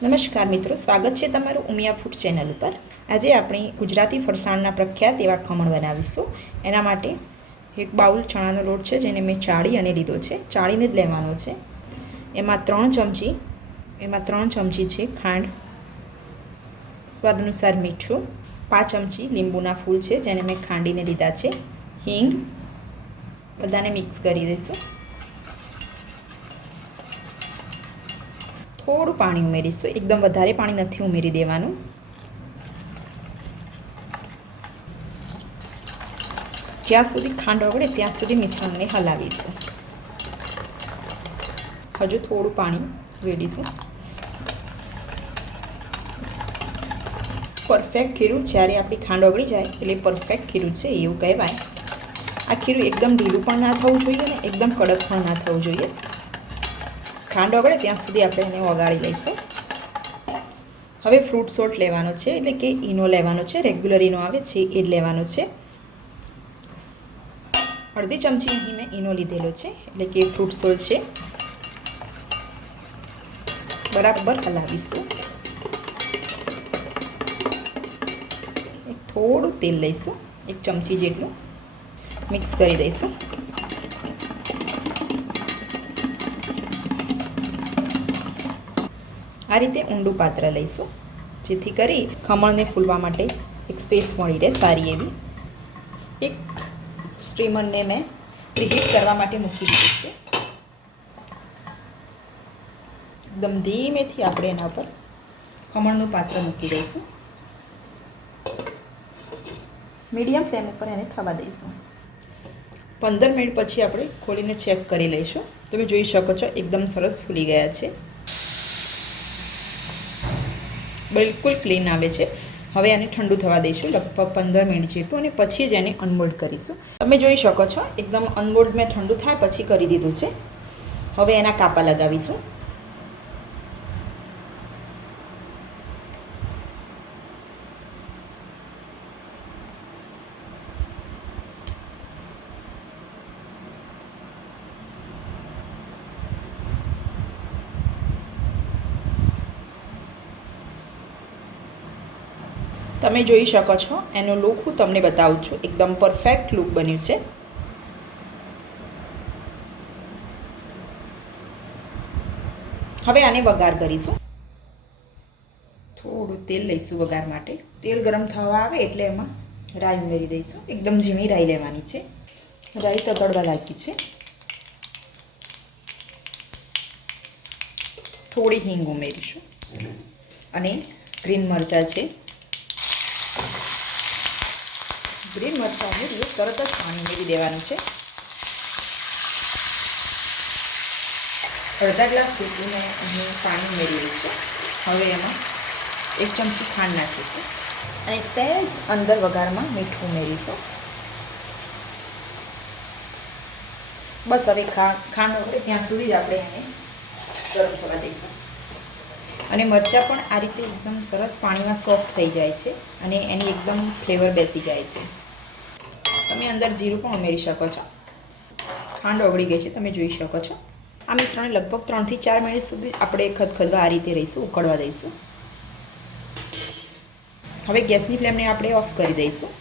નમસ્કાર મિત્રો, સ્વાગત છે તમારું ઉમિયા ફૂડ ચેનલ ઉપર। આજે આપણે ગુજરાતી ફરસાણના પ્રખ્યાત એવા ખમણ બનાવીશું। એના માટે એક બાઉલ ચણાનો લોટ છે જેને મેં ચાળી અને લીધો છે, ચાળીને જ લેવાનો છે। એમાં 3 ચમચી છે ખાંડ, સ્વાદ અનુસાર મીઠું, 5 ચમચી લીંબુના ફૂલ છે જેને મેં ખાંડીને લીધા છે, હિંગ, બધાને મિક્સ કરી દઈશું। થોડું પાણી ઉમેરીશું, એકદમ વધારે પાણી નથી ઉમેરી દેવાનું। જ્યાં સુધી ખાંડ ઓગળે ત્યાં સુધી મિશ્રણને હલાવીશું। હજુ થોડું પાણી રેડીશું। પરફેક્ટ ખીરું જ્યારે આપણી ખાંડ ઓગળી જાય એટલે પરફેક્ટ ખીરું છે એવું કહેવાય। આ ખીરું એકદમ ઢીલું પણ ના થવું જોઈએ અને એકદમ કડક પણ ના થવું જોઈએ। ખાંડ ઓગળે ત્યાં સુધી આપણે એને ઓગાળી લઈશું। હવે ફ્રૂટ સોલ્ટ લેવાનો છે, એટલે કે ઈનો લેવાનો છે, રેગ્યુલર ઈનો આવે છે એ જ લેવાનો છે। અડધી ચમચી અહીં મેં ઈનો લીધેલો છે, એટલે કે ફ્રૂટ સોલ્ટ છે। બરાબર હલાવીશું। થોડું તેલ લઈશું, 1 ચમચી જેટલું, મિક્સ કરી દઈશું। આ રીતે ઊંડું પાત્ર લઈશું જેથી કરી ખમણને ફૂલવા માટે એક સ્પેસ મળી રહે સારી એવી। એક સ્ટીમરને મેં પ્રીહીટ કરવા માટે મૂકી દીધી છે। એકદમ ધીમેથી આપણે એના પર ખમણનું પાત્ર મૂકી દઈશું। મીડિયમ ફ્લેમ ઉપર એને થવા દઈશું। 15 મિનિટ પછી આપણે ખોલીને ચેક કરી લઈશું। તમે જોઈ શકો છો એકદમ સરસ ફૂલી ગયા છે, બિલકુલ ક્લીન આવે છે। હવે આને ઠંડુ થવા દઈશું લગભગ 15 મિનિટ જેટલું, અને પછી જ એને અનમોલ્ડ કરીશું। તમે જોઈ શકો છો એકદમ અનમોલ્ડ મેં ઠંડુ થાય પછી કરી દીધું છે। હવે એના કાપા લગાવીશું। તમે જોઈ શકો છો એનો લુક હું તમને બતાવું છું, એકદમ પરફેક્ટ લુક બન્યું છે। હવે આને વઘાર કરીશું। થોડું તેલ લઈશું વઘાર માટે। તેલ ગરમ થવા આવે એટલે એમાં રાઈ ઉમેરી દઈશું। એકદમ ઝીણી રાઈ લેવાની છે, રાઈ તતડવા લાગી છે। થોડી હિંગ ઉમેરીશું અને ગ્રીન મરચાં છે। ગ્રીન મરચાં ઉમેરીએ તરત જ પાણી ઉમેરી દેવાનું છે। અડધા ગ્લાસ જેટલું મેં અહીં પાણી ઉમેર્યું છે। હવે એમાં 1 ચમચી ખાંડ નાખીશું અને સહેજ અંદર વઘારમાં મીઠું ઉમેરીશું। બસ હવે ખાંડ ઓગળે ત્યાં સુધી જ આપણે એને ગરમ થવા દઈશું। અને મરચાં પણ આ રીતે એકદમ સરસ પાણીમાં સોફ્ટ થઈ જાય છે અને એની એકદમ ફ્લેવર બેસી જાય છે। તમે અંદર જીરું પણ ઉમેરી શકો છો। ખાંડ ઓગળી ગઈ છે, તમે જોઈ શકો છો। આ મિશ્રણ લગભગ 3 થી 4 મિનિટ સુધી આપણે ખદખદવા આ રીતે રહીશું, ઉકળવા દઈશું। હવે ગેસની ફ્લેમને આપણે ઓફ કરી દઈશું।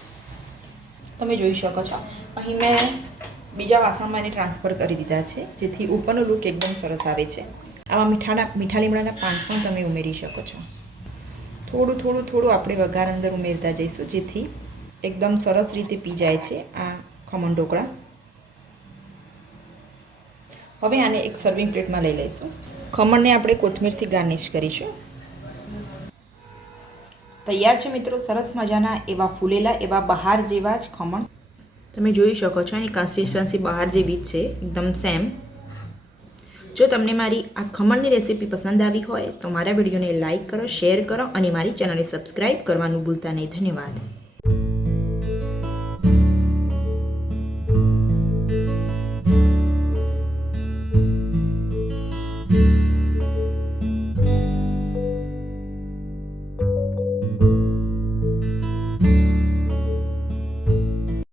તમે જોઈ શકો છો અહીં મેં બીજા વાસણમાં એને ટ્રાન્સફર કરી દીધા છે જેથી ઉપરનો લુક એકદમ સરસ આવે છે। આમાં મીઠા લીમડાના પાન પણ તમે ઉમેરી શકો છો। થોડું આપણે વઘાર અંદર ઉમેરતા જઈશું જેથી એકદમ સરસ રીતે પી જાય છે આ ખમણ ઢોકળા। હવે આને એક સર્વિંગ પ્લેટમાં લઈ લઈશું। ખમણને આપણે કોથમીરથી ગાર્નિશ કરીશું। તૈયાર છે મિત્રો સરસ મજાના એવા ફૂલેલા એવા બહાર જેવા જ ખમણ। તમે જોઈ શકો છો એની કન્સિસ્ટન્સી બહાર જેવી જ છે, એકદમ સેમ। જો તમને મારી આ ખમણની રેસીપી પસંદ આવી હોય તો મારા વિડીયોને લાઇક કરો, શેર કરો અને મારી ચેનલને સબસ્ક્રાઈબ કરવાનું ભૂલતા નહીં। ધન્યવાદ।